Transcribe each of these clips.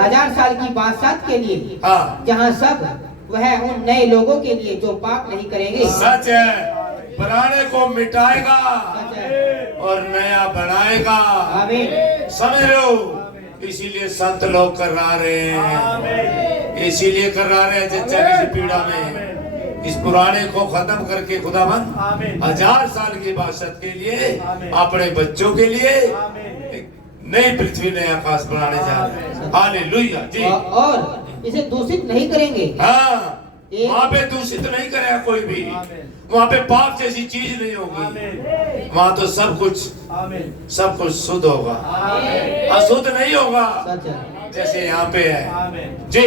1000 साल की बादशाह के लिए, हाँ जहाँ सब वह उन नए लोगों के लिए जो पाप नहीं करेंगे। सच है, पुराने को मिटाएगा सच है। और नया बनाएगा। आमीन। समझ लो, इसीलिए संत लोग करा रहे हैं, इसीलिए करा रहे हैं जच्चा की पीड़ा में। इस पुराने को खत्म करके खुदाबंद 1000 साल की बादशाह के लिए, अपने बच्चों के लिए एक नई पृथ्वी नया आकाश बनाने जा रहे हैं। हालेलुया जी। और इसे दूषित नहीं करेंगे। हाँ, वहाँ पे दूषित नहीं करेगा कोई भी, वहाँ पे पाप जैसी चीज नहीं होगी। वहाँ तो सब कुछ शुद्ध होगा, अशुद्ध नहीं होगा। सच है। जैसे यहाँ पे है जी।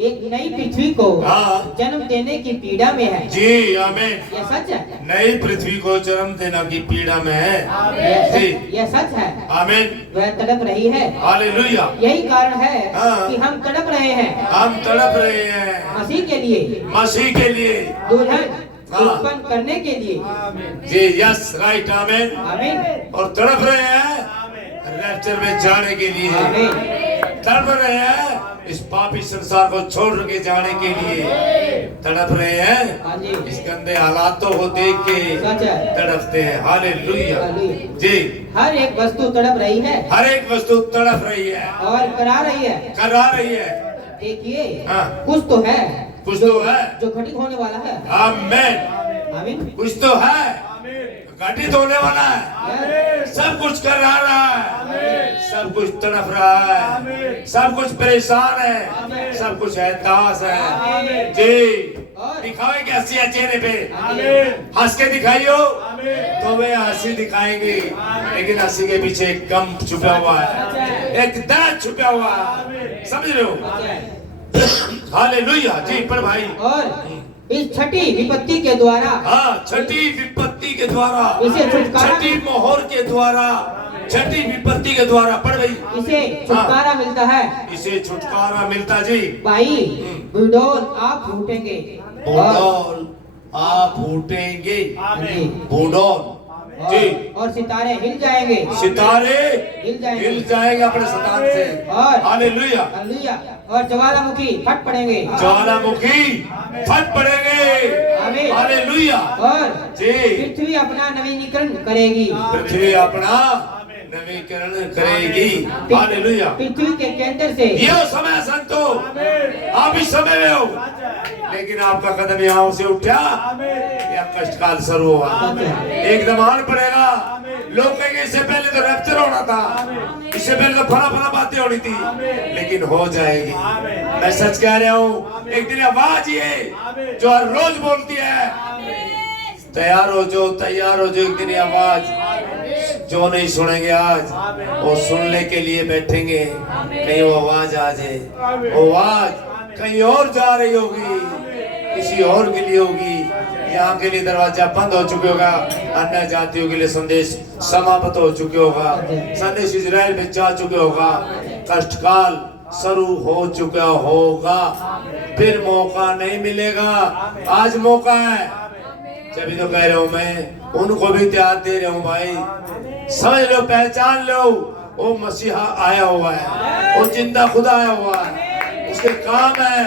एक नई पृथ्वी को हाँ। जन्म देने की पीड़ा में है जी। आमीन। यह सच है। नई पृथ्वी को जन्म देना की पीड़ा में है जी। यह सच है। आमीन। वह तड़प रही है। हालेलुया। यही कारण है हाँ। कि हम तड़प रहे हैं। हम तड़प रहे हैं मसीह के लिए, मसीह के लिए, दुल्हन हाँ। उत्पन्न करने के लिए। जी। Yes right. आमीन। आमीन। और तड़प रहे हैं रैप्चर में जाने के लिए, आमीन। तड़प रहे हैं इस पापी संसार को छोड़ के जाने के लिए, तड़प रहे हैं हाँ जी। इस गंदे हालातों को देख के सच है। तड़पते हैं। Hallelujah hallelujah. जी। हर एक वस्तु तड़प रही है हर एक वस्तु तड़प रही है और करा रही है। करा रही है। देखिए, हाँ। कुछ तो है, कुछ तो है जो घटित होने वाला है। आमीन। आमीन। कुछ तो है घटित होने वाला है। सब कुछ कर रहा है, सब कुछ तड़प रहा है, सब कुछ परेशान है, सब कुछ एहसास है जी। दिखावे क्या हंसी है चेहरे पे, हंस के दिखाइयो तो वे हंसी दिखाएंगे, लेकिन हंसी के पीछे एक गम छुपा हुआ है, एक दर्द छुपा हुआ है। समझ रहे हो? हालेलुया जी। पर भाई, और इस छठी विपत्ति के द्वारा, हाँ, छठी विपत्ति के द्वारा, इसे छुटकारा, छठी मोहर के द्वारा, छठी विपत्ति के द्वारा पड़ गई, इसे छुटकारा मिलता है। इसे छुटकारा मिलता जी। भाई बुलडोल आप फूटेंगे, बूढ़ोल आप फूटेंगे, बूढ़ोल जी। और सितारे हिल जाएंगे, सितारे हिल हिल जाएंगे अपने सतान से। और हालेलुया। हालेलुया। और ज्वालामुखी फट पड़ेंगे, ज्वालामुखी फट पड़ेंगे। आमीन। हालेलुया। और जी। पृथ्वी अपना नवीनीकरण करेगी, पृथ्वी अपना नवीकरण करेगी। हालेलुया। पृथ्वी के केंद्र से। ये समय संतो, आप इस समय में हो, लेकिन आपका कदम यहाँ से उठा या कष्टकाल शुरू हुआ, एकदम आन पड़ेगा। लोग कहेंगे इससे पहले तो रैप्चर होना था, इससे पहले तो फला फला बातें होनी थी, लेकिन हो जाएगी। मैं सच कह रहा हूँ, एक दिन आवाज ये जो हर रोज बोलती है, तैयार हो जो, तैयार हो जो। एक दिन आवाज जो नहीं सुनेंगे आज, वो सुनने के लिए बैठेंगे। कहीं वो आवाज आ जाए, वो आवाज कहीं और जा रही होगी, किसी और के लिए होगी। यहाँ के लिए दरवाजा बंद हो चुके होगा, अन्य जातियों के लिए संदेश समाप्त हो चुके होगा, संदेश इजराइल में जा चुके होगा, कष्टकाल शुरू हो चुका होगा, फिर मौका नहीं मिलेगा। आज मौका है। जब तो कह रहा हूँ मैं, उनको भी त्याग दे रहा हूँ भाई। समझ लो, पहचान लो, वो मसीहा आया हुआ है, वो जिंदा खुदा आया हुआ है, उसके काम है,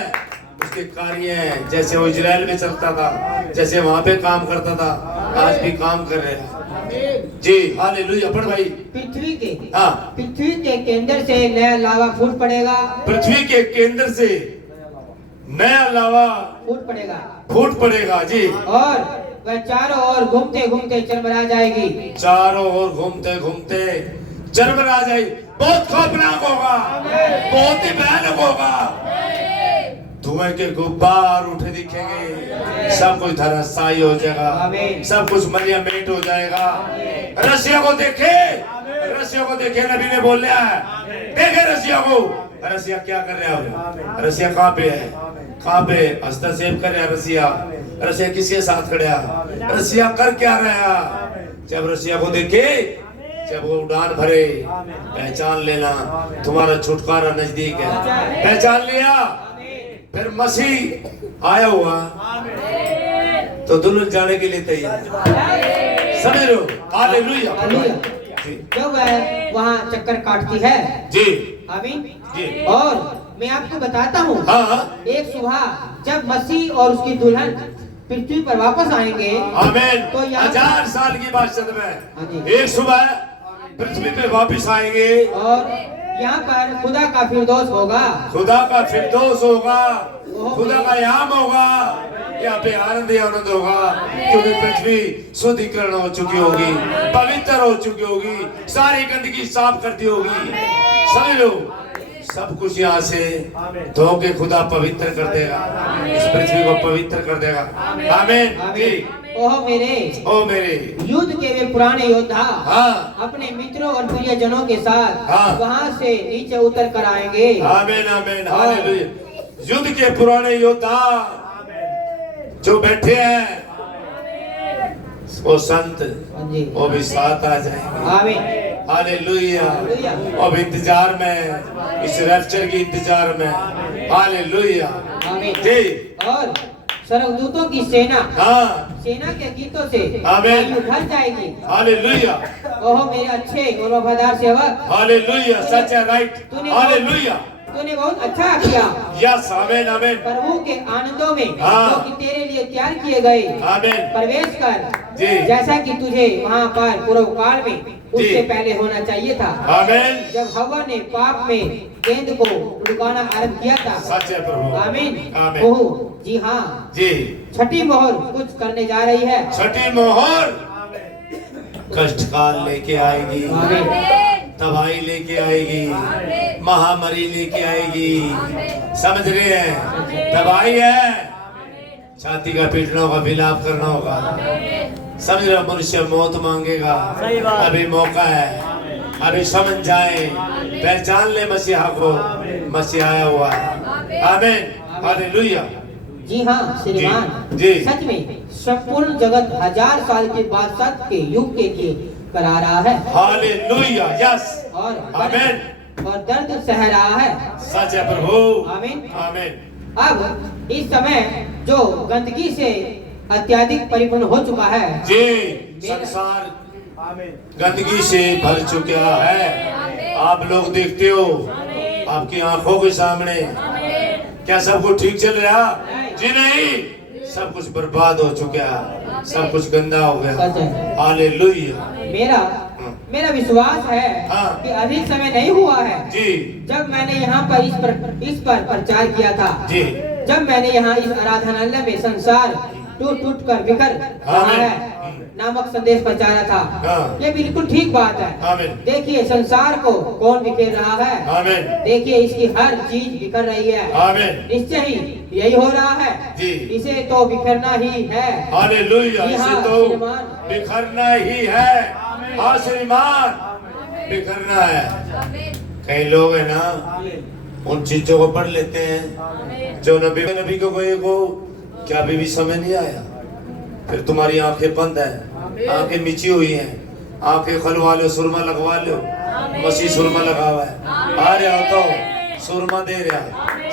उसके कार्य हैं। जैसे वो इजराइल में चलता था, जैसे वहां पे काम करता था, आज भी काम कर रहे हैं जी। हालेलुया। पढ़ भाई। पृथ्वी के, हाँ, पृथ्वी के केंद्र से नया लावा फूट पड़ेगा, पृथ्वी के केंद्र से नया लावा फूट पड़ेगा जी। और वह चारों ओर घूमते घूमते चरमरा जाएगी, चारों ओर घूमते घूमते चरमरा जाएगी। बहुत खौफनाक होगा, बहुत ही भयानक होगा। धुएं के गुब्बार उठे दिखेंगे, सब कुछ धराशायी हो जाएगा, सब कुछ मलियामेट हो जाएगा। रसिया को देखे, रसिया को देखे, नबी ने बोल लिया है, देखे रसिया को। रसिया क्या कर रहा है? रसिया कहाँ पे है? कहाँ पे हस्तक्षेप कर रहा है रसिया? रसिया किसके साथ खड़ा? रसिया कर क्या रहा? जब रसिया को देखे, जब वो उड़ान भरे, पहचान लेना तुम्हारा छुटकारा नजदीक है। पहचान लिया, फिर मसीह आया हुआ तो दुल्हन जाने के लिए तैयार। समझ लो। हालेलुया। जब वह वहाँ चक्कर काटती है जी, आमीन। जी। और मैं आपको बताता हूँ, हाँ। एक सुबह जब मसीह और उसकी दुल्हन पृथ्वी पर वापस आएंगे, आमीन। तो यहाँ 1000 साल की बात चल हाँ में जी। एक सुबह पृथ्वी पे वापस आएंगे और यहाँ पर खुदा का फिरदौस होगा, खुदा का फिरदौस होगा, खुदा का याम होगा, यहाँ पे आनंद ही आनंद होगा, क्योंकि पृथ्वी शुद्धिकरण हो चुकी होगी, पवित्र हो चुकी होगी, सारी गंदगी साफ कर दी होगी। समझ लो, सब कुछ यहाँ से धो के खुदा पवित्र कर देगा, इस पृथ्वी को पवित्र कर देगा। आमीन जी। ओ मेरे युद्ध के वे पुराने योद्धा हाँ। अपने मित्रों और प्रियजनों के साथ हाँ। वहाँ से नीचे उतर कर आएंगे। आमीन आमीन हालेलुया। युद्ध के पुराने योद्धा जो बैठे हैं, वो संत, हाँ जी। वो भी साथ आ जाएंगे। आमीन हालेलुया। अब इंतजार में, इस रैप्चर की इंतजार में। हालेलुया आमीन। जी। और स्वर्गदूतों की सेना हाँ। सेना के गीतों से आमीन। वायु भर जाएगी। हालेलुया। ओह मेरे अच्छे और वफादार सेवक, हालेलुया। सच है, राइट। हालेलुया। तूने बहुत अच्छा किया यस आमीन आमीन। प्रभु के आनंदों में हाँ। जो कि तेरे लिए तैयार किए गए आमीन प्रवेश कर, जी। जैसा कि तुझे वहाँ पर पूर्व काल में उससे जी। पहले होना चाहिए था, आमीन। जब हवा ने पाप में गेंद को लुकाना आरंभ किया था। सच है प्रभु। आमीन। आमीन। ओह जी हाँ, जी। छठी मोहर कुछ करने जा रही है। छठी मोहर कष्ट काल लेके आएगी, आमीन। तबाही लेके आएगी, महामारी लेके आएगी। समझ रहे हैं, तबाही है, छाती का पीटना होगा, विलाप करना होगा। समझ रहे हो, मनुष्य मौत मांगेगा। अभी मौका है, अभी समझ जाए, पहचान ले मसीहा को, मसीहा आया हुआ है। आमीन हालेलुया। जी हाँ श्रीमान, जी। सच में संपूर्ण जगत 1000 साल के बाद सत्य के युग के लिए करा रहा है। हालेलुया। यस और आमीन। और दर्द सह रहा है। सच है प्रभु। आमीन। आमीन। अब इस समय जो गंदगी से अत्यधिक परिपूर्ण हो चुका है, जी, संसार गंदगी से भर चुका है। आप लोग देखते हो, आपकी आंखों के सामने, क्या सब कुछ ठीक चल रहा? जी नहीं, सब कुछ बर्बाद हो चुका है, सब कुछ गंदा हो गया। सच है। हालेलुया। मेरा विश्वास है हाँ। कि अधिक समय नहीं हुआ है जी। जब मैंने यहाँ पर इस पर प्रचार किया था। जी। जब मैंने यहाँ इस आराधनालय में संसार टूट टूट कर बिखर रहा है नामक संदेश प्रचारा था। हाँ। ये बिल्कुल ठीक बात है। आमीन। देखिए संसार को कौन बिखेर रहा है। आमीन। देखिए इसकी हर चीज बिखर रही है। आमीन। निश्चय ही यही हो रहा है। जी। इसे तो बिखरना ही है। हालेलुया। जी हाँ, इसे तो श्रीमान। बिखरना ही है। हाँ श्रीमान, बिखरना है। कई लोग है ना, उन चीजों को पढ़ लेते हैं जो नबी को कोई को क्या अभी भी समय नहीं आया, फिर तुम्हारी आंखें बंद है, आंखें मिची हुई हैं, आंखें खुलवा लो, सुरमा लगवा लो। मसीह सुरमा लगा हुआ है, आ रहा हो तो सुरमा दे रहा,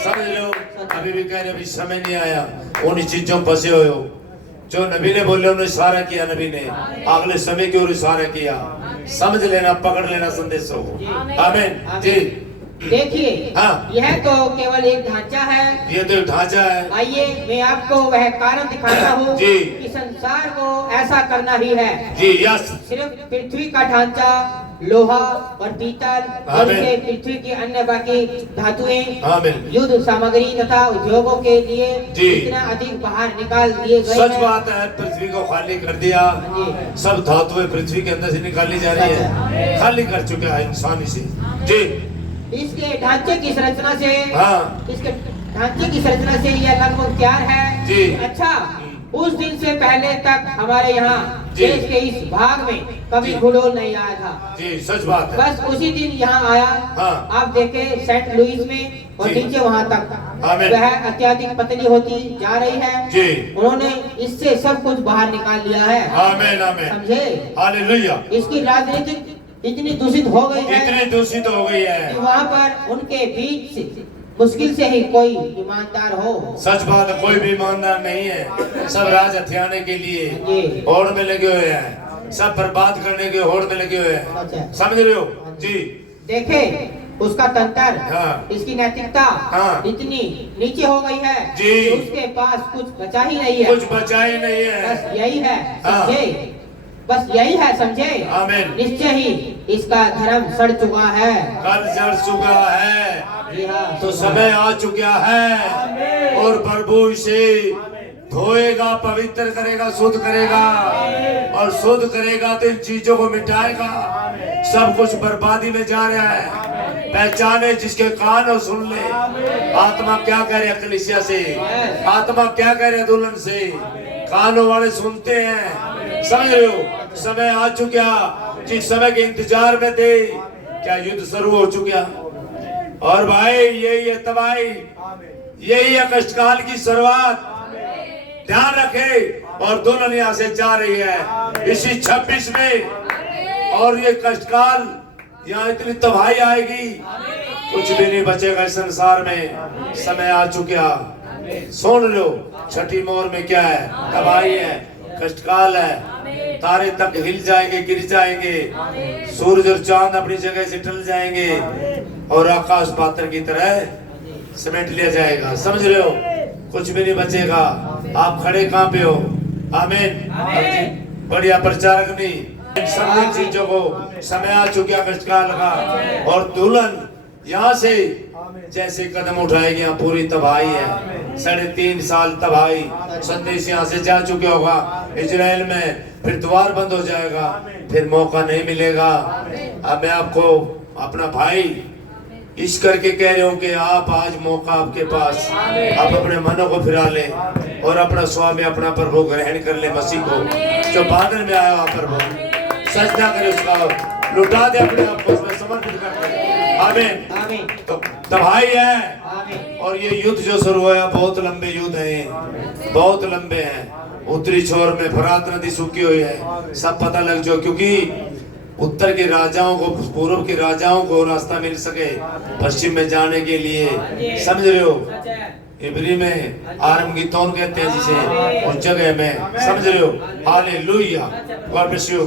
समझ लो। अभी भी कह रहे अभी समय नहीं आया, उन चीजों में फंसे हुए हो। जो नबी ने बोले उन्होंने इशारा किया, नबी ने अगले समय की ओर इशारा किया। समझ लेना, पकड़ लेना संदेशों को। आमीन जी। देखिए हाँ। यह तो केवल एक ढांचा है। ये तो ढांचा है। आइए मैं आपको वह कारण दिखाता हूँ जी। कि संसार को ऐसा करना ही है। जी यस। सिर्फ पृथ्वी का ढांचा, लोहा और पीतल और आमीन। इसे पृथ्वी की अन्य बाकी धातुएं, आमीन। युद्ध सामग्री तथा उद्योगों के लिए जी। इतना अधिक बाहर निकाल दिए गए सच हैं। बात है, पृथ्वी को खाली कर दिया। जी। सब धातुएं पृथ्वी के अंदर से निकाली जा रही है, खाली कर चुका है इंसान इसे। जी। इसके ढांचे की संरचना से हाँ। इसके ढांचे की संरचना से यह लगभग तैयार है। जी। अच्छा, उस दिन से पहले तक हमारे यहाँ जी। देश के इस भाग में कभी जी। भूगोल नहीं आया था। जी सच बात है। बस उसी दिन यहाँ आया। हाँ। आप देखे सेंट लुइस में और जी। नीचे वहाँ तक आमीन। वह अत्यधिक पतली होती जा रही है। जी। उन्होंने इससे सब कुछ बाहर निकाल लिया है। आमीन आमीन। समझे? हालेलुया। इसकी राजनीतिक इतनी दूषित हो गई है इतनी दूषित हो गई है कि वहाँ पर उनके बीच से मुश्किल से ही कोई ईमानदार हो। सच बात है, कोई भी ईमानदार नहीं है। सब राज हथियाने के लिए जी। होड़ में लगे हुए हैं, सब बर्बाद करने के होड़ में लगे हुए हैं। अच्छा। समझ रहे हो? जी। देखे उसका तंत्र, हाँ। इसकी नैतिकता हाँ। इतनी नीचे हो गई है जी। कि उसके पास कुछ बचा ही नहीं है। कुछ बचा ही नहीं है। बस यही है, हाँ। समझे? बस यही है, समझे? आमीन। निश्चय ही इसका धर्म सड़ चुका है। कल जड़ चुका है, जी हाँ। तो समय आ चुका है और प्रभु इसे धोएगा, पवित्र करेगा, शुद्ध करेगा और शुद्ध करेगा तो इन चीजों को मिटाएगा। सब कुछ बर्बादी में जा रहा है। पहचाने जिसके कान हो सुन ले। आत्मा क्या कह रहे कलीसिया से, आत्मा क्या कह रहे दुल्हन से। कानों वाले सुनते हैं, समझ रहे हो? समय आ चुका, जिस समय के इंतजार में थे, क्या युद्ध शुरू हो चुका। और भाई यही है तबाही, यही है कष्टकाल की शुरुआत। ध्यान रखे। और दुल्हन यहाँ से जा रही है इसी 26 में। और ये कष्टकाल, यहाँ इतनी तबाही आएगी, कुछ भी नहीं बचेगा इस संसार में। समय आ चुका, सुन लो। छठी मोहर में क्या है? तबाही है, कष्टकाल है। तारे तक हिल जाएंगे, गिर जाएंगे। सूरज और चांद अपनी जगह से टल जाएंगे और आकाश पात्र की तरह समेट लिया जाएगा। समझ रहे हो? कुछ भी नहीं बचेगा। आप खड़े कहाँ पे हो? आमीन। बढ़िया प्रचारक नहीं, सब चीजों को समय आ चुका कष्टकाल का। और दुल्हन यहाँ से जैसे कदम उठाएगी, यहाँ पूरी तबाही है। 3.5 साल तबाही। संदेश यहाँ से जा चुके होगा इजराइल में, फिर द्वार बंद हो जाएगा, फिर मौका नहीं मिलेगा। अब मैं आपको अपना भाई इस करके कह रहे हूँ कि आप आज मौका आपके पास, आप अपने मनों को फिरा लें और अपना स्वामी, अपना प्रभु ग्रहण कर ले। मसीह को जो बादल में आया प्रभु, सजदा करे उसका, लुटा दे अपने आप को, उसमें समर्पित कर दे। आमीन। तो तबाही है। और ये युद्ध जो शुरू हुआ, बहुत लंबे युद्ध हैं, बहुत लंबे हैं। उत्तरी छोर में फरात नदी सूखी हुई है, सब पता लग जाओ। क्योंकि उत्तर के राजाओं को, पूर्व के राजाओं को रास्ता मिल सके पश्चिम में जाने के लिए। समझ रहे हो? इब्री में आरमगितौन कहते हैं जिसे, उस जगह में। समझ रहे हो? हालेलुया। God bless you.